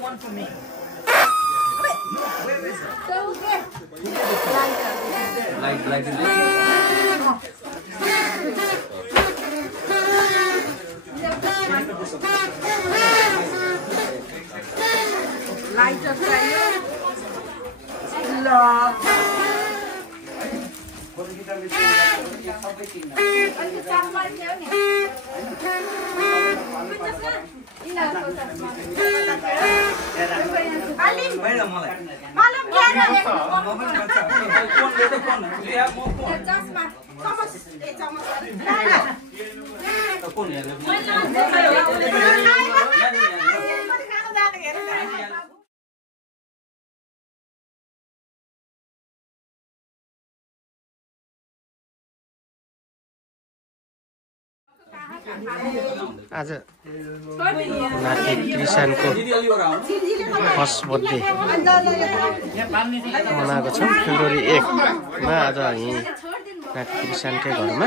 One for me. Where is it? Like this. Lighter चाहिए. Love. आज नाति कृष्णको फर्स्ट बर्थडे मनाएको छौँ फेब्रुअरी 1 मा आज यहीँ नाति कृष्णकै घरमा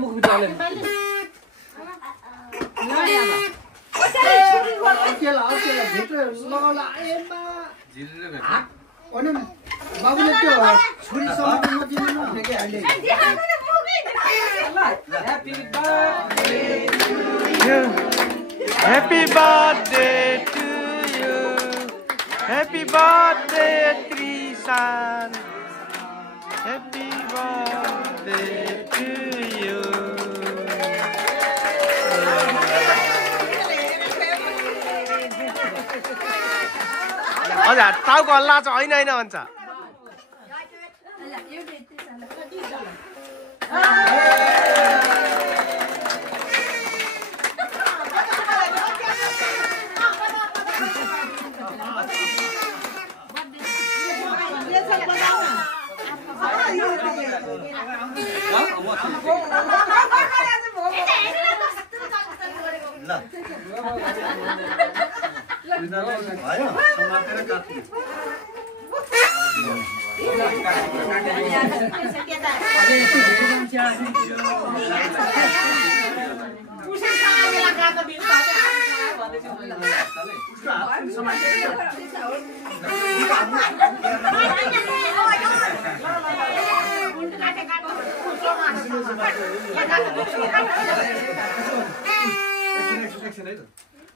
मुख बिचाले बाबुले त्यो छुरी समात्नु दिनु फेके हाल्दै Happy birthday to you. Happy birthday Trishan. Happy birthday to you. हजुर टाउको हल्ला चाहिँ होइन भन्छ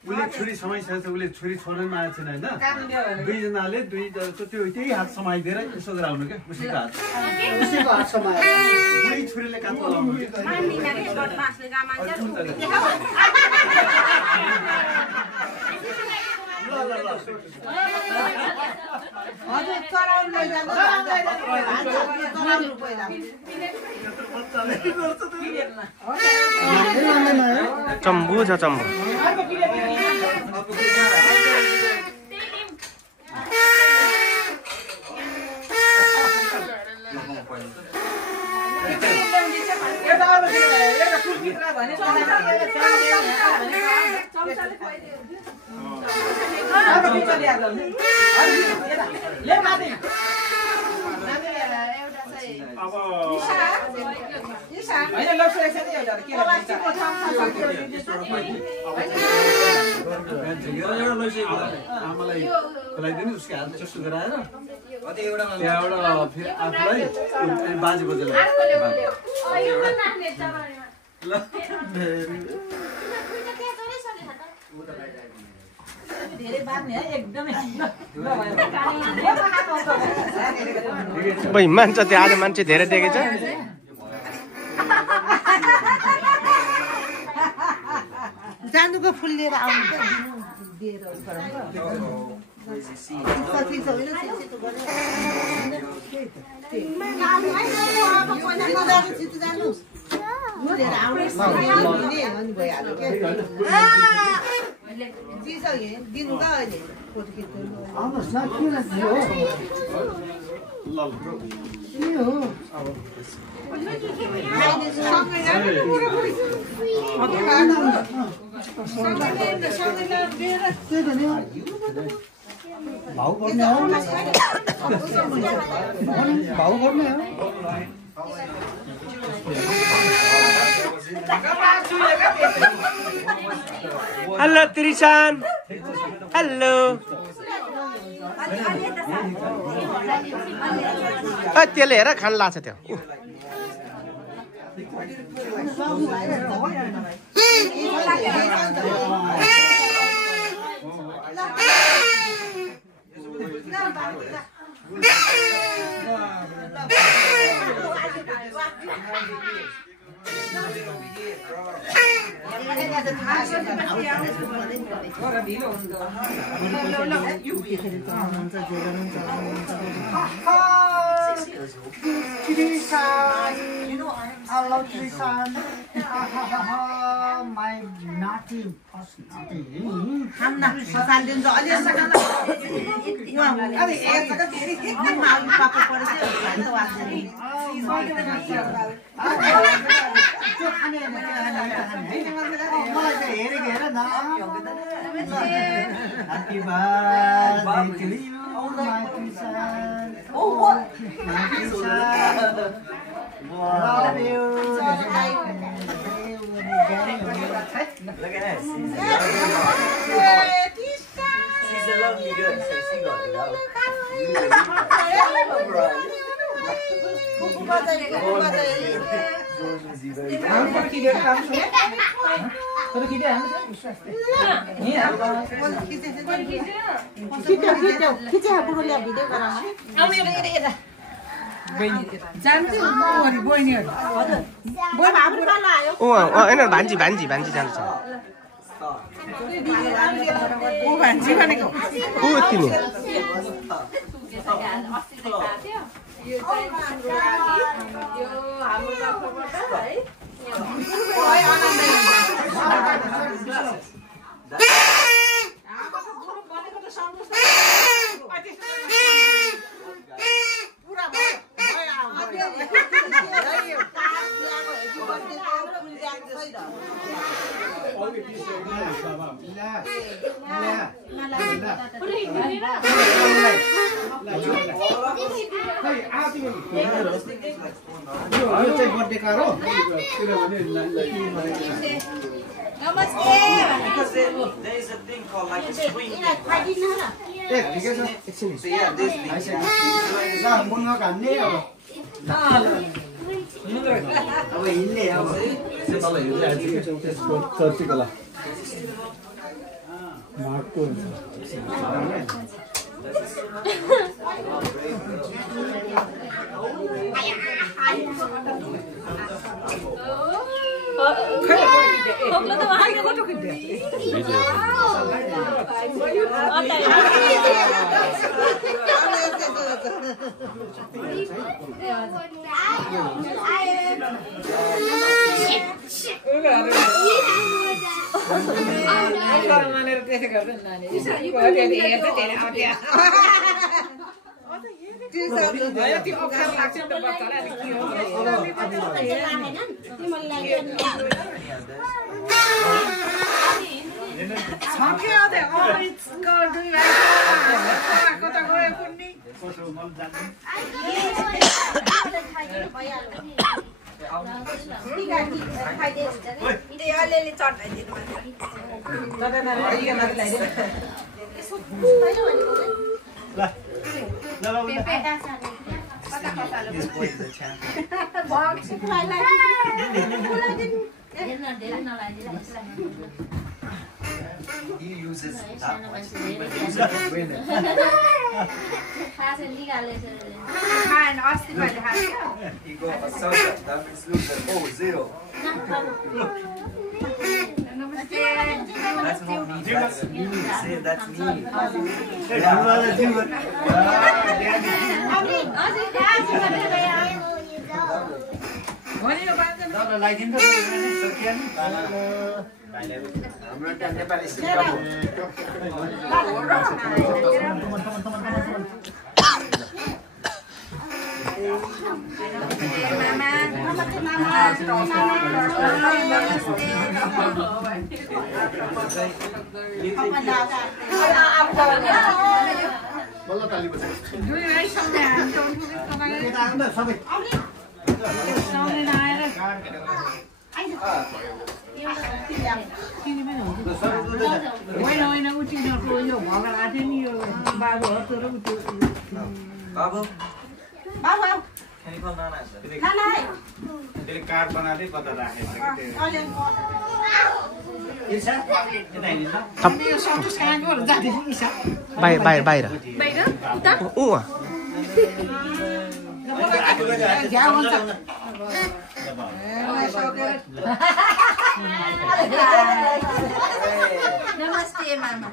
उसले छुरी समाइसकेको छ उसले छुरी छोड्न आएको छैन हैन दुईजनाले त्यो त्यही हात समाइदिएर यसो गराउनु के उसैको हात समाएर दुई छुरीले काट्नु लाउनु हजुर चराउन लैजानु चम्बु छ चम्बु आमालाई खुलाइदिनु उसको हात चुसु गराएर त्यहाँबाट फेरि आफूलाई बाजे बोजूलाई मान्छ त्यो आज मान्छे धेरै देखेछ जानुको फुल लिएर आउनु दिएर दिनु त अहिले फोटो खिच्नु भाउ गर्ने हो भाउ गर्ने हो हेलो त्रिशान हेलो त्यसले हेर खान लाग्छ त्यो I love Trishan. My naughty personality. खाना ससालिन्छ अलि सकाल अबे एक जग्गा फेरि माल पाको पर्छ खान्छ वास्नी त्यो खाने मलाई चाहिँ हेरेको हेर न Happy birthday to you, my Trishan. My Trishan. Love you. Look at this. She's a lovely girl. So she got the love. भान्जी भान्जी भान्जी जान्छ तिमी Because there is a thing called like a swing. So yeah, this thing. अब हिँड्ने अब मलाई हेर्दै त्यसको चर्चिकला Marco He uses that much. He go for social. That means loser. Oh, 0. That's not me. That's me. Say that's me. Babu, can you call Nana? Card बनादै कता राखेछ बाहिर बाहिर ऊ नमस्ते मामा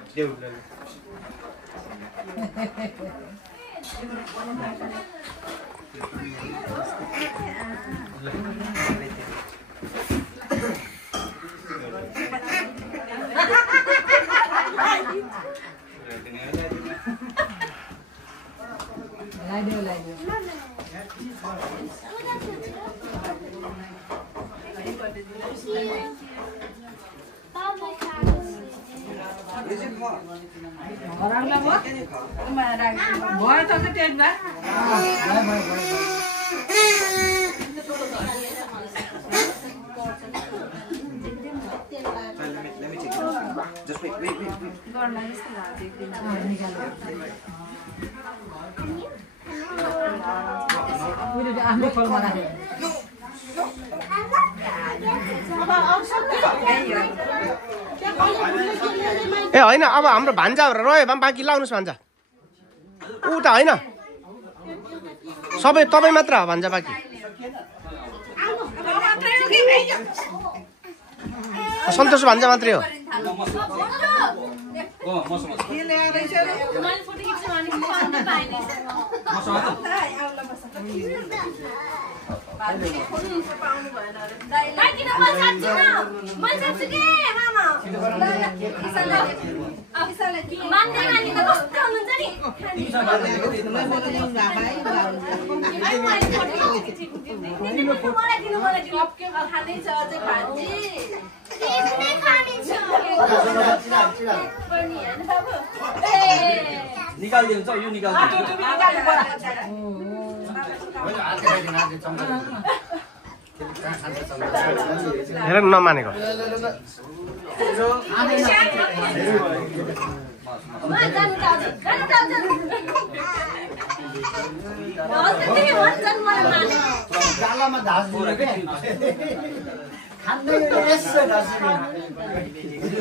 Let me take it. Just wait. ए होइन अब हाम्रो भान्जा रह्यो भने बाँकी लाउनुहोस् भान्जा ऊ त होइन सबै तपाईँ मात्र हो भान्जा बाँकी सन्तोष भान्जा मात्रै हो निकालिदिन्छ यो निकालिदिन्छ हेर नमानेको जालामा घाँस दियो के खाँदै यसो घाँस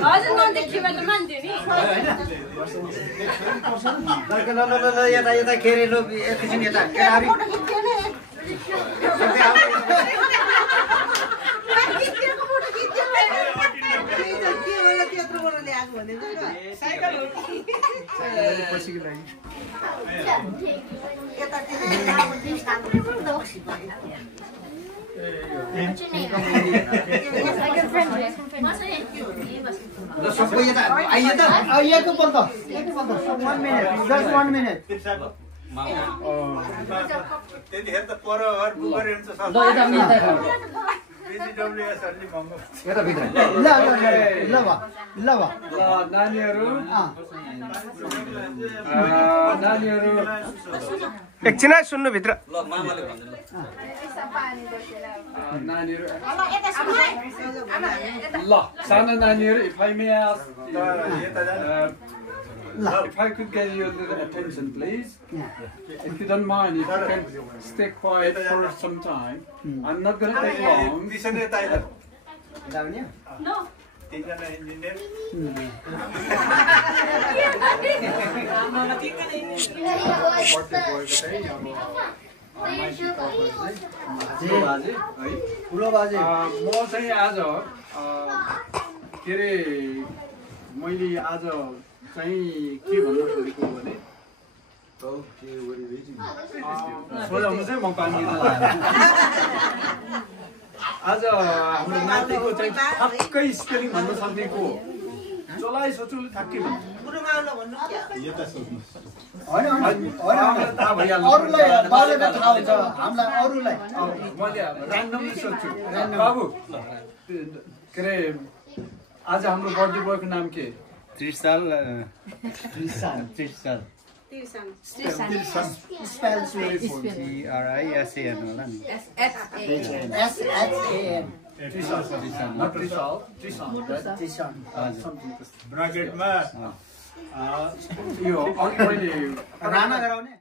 हजुर म देखि भने मान्थे नि ल यता के रे लो एकछिन यता केटाहरु सबै यता आइए त आइएको बन्द 1 मिनेट जस्ट 1 मिनेट त्यतिखेर त पर बुगर हुन्छ ल यता यता भित्र ल नानीहरू एकछिन सुन्नु भित्र ल सानो नानीहरू if I may ask if I could get your little attention please if you don't mind if you can stay quiet for some time I'm not going to take long No. ठुलो बाजे म चाहिँ आज के अरे मैले आज चाहिँ के भन्नु खोजेको भने सोझाउनु चाहिँ म पानी आज हाम्रो नातिको चाहिँ ठक्कै स्पेलिङ भन्न सक्ने को चलाइ सोचुले ठक्कै भन्छ अरूलाई बालेमा थाहा हुन्छ हामीलाई अरूलाई मैले ऱ्यान्डमली सोध्छु बाबु के अरे आज हाम्रो बर्थडे बोयको नाम के त्रिसाल स्पेल TRISAN होला नि SHAN ब्राकेटमा यो अघि मैले राणा गराउने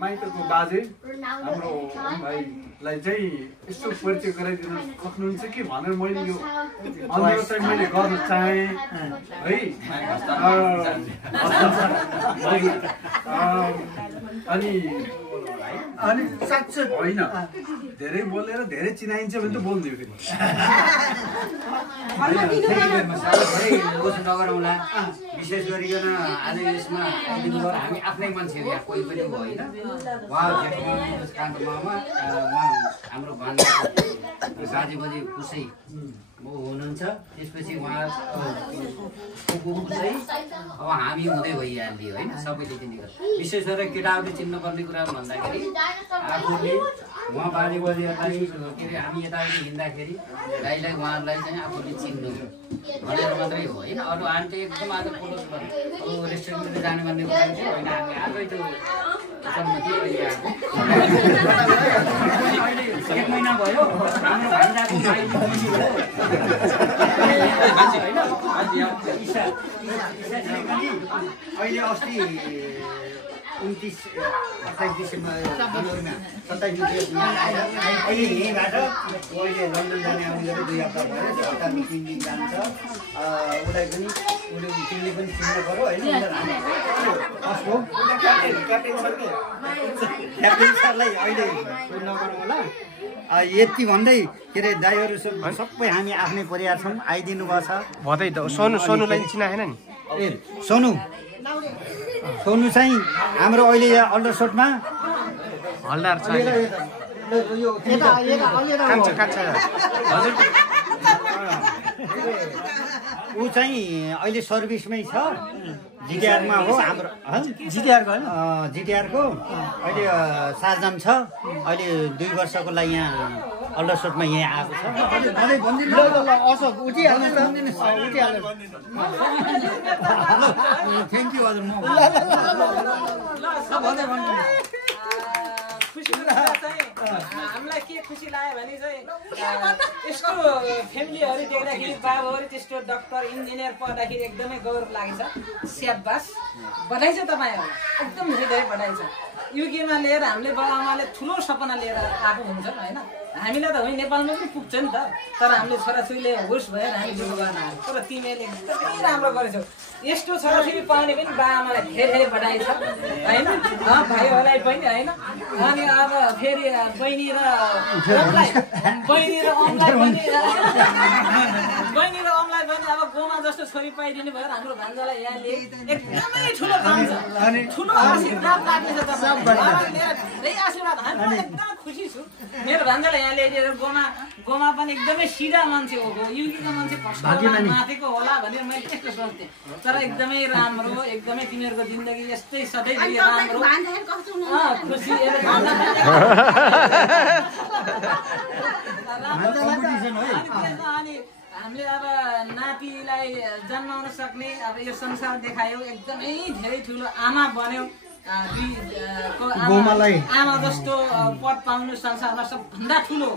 माइतको बाजे हाम्रो भाइलाई चाहिँ यस्तो परिचय गराइदिनु सक्नुहुन्छ कि भनेर मैले यो अनुरोध चाहिँ मैले गर्न चाहेँ है अनि साँच्चै होइन धेरै बोलेर धेरै चिनाइन्छ भने त बोल्दियो फेरि नगरौँला विशेष गरिकन आज यसमा आइदिनुभयो हामी आफ्नै मान्छेहरू यहाँ कोही पनि होइन उहाँ हाम्रो भान्जा बाजेबोजी पुसै हुनुहुन्छ त्यसपछि उहाँ चाहिँ अब हामी हुँदै भइहाल्यो होइन सबैले चिनेको विशेष गरेर केटाहरूले चिन्नुपर्ने कुरा भन्दाखेरि आफूले उहाँ बाजेबोजीहरूलाई के अरे हामी यताउति हिँड्दाखेरि दाइलाई उहाँहरूलाई चाहिँ आफूले चिन्नु भनेर मात्रै हो होइन अरू हामी चाहिँ एकदम आज फोटो अब रेस्टुरेन्टतिर जाने भन्ने कुरा चाहिँ होइन हामी आजै त्यो अहिले 1 महिना भयो हाम्रो भान्जाको अहिले अस्ति 29 28 डिसेम्बर जनवरीमा 27 अहिले यहीँबाट अहिले लन्डन जाने आउने गरी 2 हप्ता भयो हप्तामा 3 दिन जान्छ उसलाई पनि तिमीले पनि चिन्नु पर्यो होइन क्याप्टेन सरलाई अहिले नगरौँ होला यति भन्दै के अरे दाइहरू सबै हामी आफ्नै परिवार छौँ आइदिनु भएको छ भदै त सोनुलाई चिनाएन नि ए सोनु चाहिँ हाम्रो अहिले यहाँ अल्डरसोटमा हल्दार छ ऊ चाहिँ अहिले सर्भिसमै छ जिटिआरमा हो हाम्रो जिटिआरको अहिले सार्जन छ अहिले 2 वर्षको लागि यहाँ अल्डरसोटमा यहाँ आएको छ थ्याङ्क यू हजुर हामीलाई के खुसी लाग्यो भने चाहिँ यस्तो फ्यामिलीहरू देख्दाखेरि बाबुहरू त्यस्तो डक्टर इन्जिनियर पढ्दाखेरि एकदमै गौरव लागेछ स्याबास बधाई छ तपाईँहरू एकदम धेरै बधाई छ युकेमा लिएर हामीले बाबुआमाले ठुलो सपना लिएर आएको हुन्छन् होइन हामीलाई त होइन नेपालमा पनि पुग्छ नि त तर हामीले छोराछोरीले होस् भएर हामी दुःख गर्न आएको तर तिमीहरूले एकदमै राम्रो गरेछौ यस्तो छोराछोरी पाउने पनि बाबुआमालाई धेरै बधाई छ होइन भाइहरूलाई पनि होइन अनि अब फेरि बहिनी र अमलाई पनि अब गोमा जस्तो छोरी पाइदिनु भयो हाम्रो भान्जालाई यहाँले एकदमै ठुलो काम छ ठुलो आशीर्वाद राख्नेछ तपाईहरुले धेरै आशीर्वाद हामी एकदमै खुसी छु मेरो भान्जालाई यहाँले गोमा पनि एकदमै सिधा मान्छे हो युकीको मान्छे कष्टमा माथेको होला भनेर मैले त्यस्तो सोच्थेँ तर एकदमै राम्रो एकदमै तिमीहरूको जिन्दगी यस्तै सधैँ राम्रो खुसी हामीले अब नातिलाई जन्माउन सक्ने अब यो संसार देखायो एकदमै धेरै ठुलो आमा बन्यो आमा जस्तो पद पाउनु संसारमा सबभन्दा ठुलो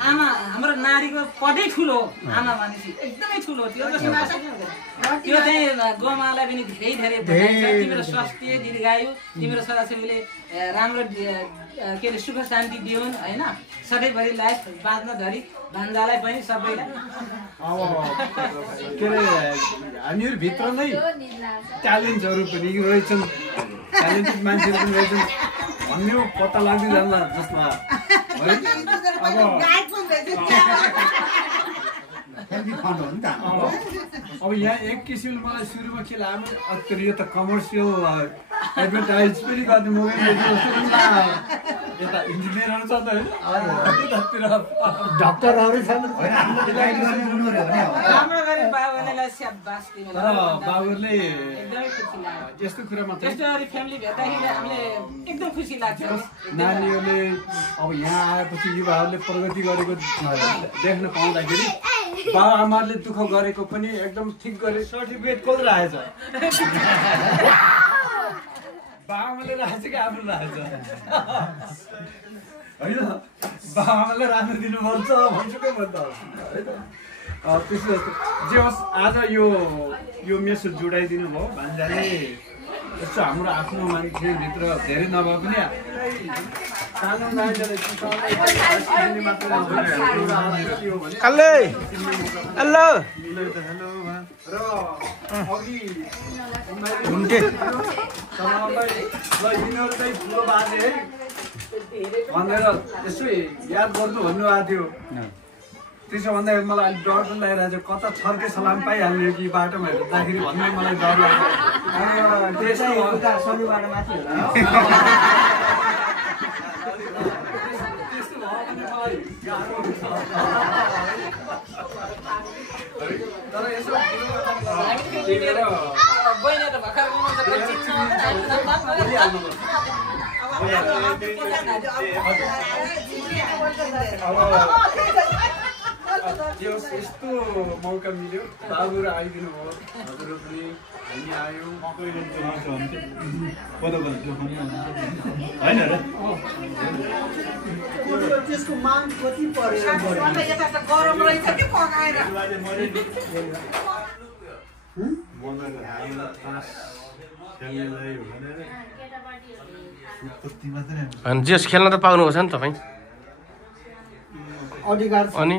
आमा हाम्रो नारीको पदै ठुलो आमा भनेपछि एकदमै ठुलो त्यो त्यो चाहिँ गोमालाई पनि धेरै धेरै बधाई छ तिम्रो स्वास्थ्य दीर्घायु तिम्रो छोराछोरीले राम्रो के अरे सुख शान्ति दिउन् होइन सधैँभरि लाइफ बाँच्न धरि भान्जालाई पनि सबैलाई के अरे हामीहरू भित्र नै ट्यालेन्टहरू पनि रहेछन् ट्यालेन्टेड मान्छेहरू पनि रहेछन् भन्ने पत्ता लाग्दै जान्ला जस्तो अब यहाँ एक किसिमले मलाई सुरुमा के लाग्यो यो त कमर्सियल एडभर्टाइज पनि गर्ने मोबाइल यता इन्जिनियरहरू छ त होइन डक्टरहरू छन् बाबुहरूले यस्तो कुरा मात्रै फ्यामिली भेट्दाखेरि हामीले एकदम खुसी लाग्छ नानीहरूले अब यहाँ आएपछि युवाहरूले प्रगति गरेको देख्न पाउँदाखेरि बाबा आमाले दुःख गरेको पनि एकदम ठिक गरे सर्टिफिकेट कसले राखेछ बाबाले राखेछ कि आफूले राखेछ होइन बाबाले राम्रो दिनुपर्छ भन्छु के भन्दा त्यस्तो जे होस् आज यो मेसेज जोडाइदिनु भयो भान्जाले यस्तो हाम्रो आफ्नो मान्छेभित्र धेरै नभए पनि सानो नानीलाई सिकाउने मात्र र अघि यिनीहरू चाहिँ ठुलो बाजे है भनेर यसो याद गर्नु भन्नुभएको थियो त्यसो भन्दाखेरि मलाई अलिक डर पनि लागिरहेको छ कता छर्के सलाम पाइहाल्ने कि बाटोमा हेर्दाखेरि भन्ने मलाई डर लाग्छ तर यसो यस्तो मौका मिल्यो बाबुहरू आइदिनु भयो हजुरहरू पनि हामी आयो होइन र त्यसको माग कति पर्यो अनि जेस खेल्न त पाउनुहुन्छ नि तपाईँ अधिकार अनि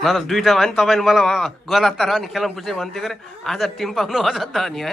नत्र दुईटा भयो नि तपाईँले मलाई गला तार अनि खेल्न पुग्छ भन्थ्यो अरे आज टिम पाउनु हुन्छ नि त अनि है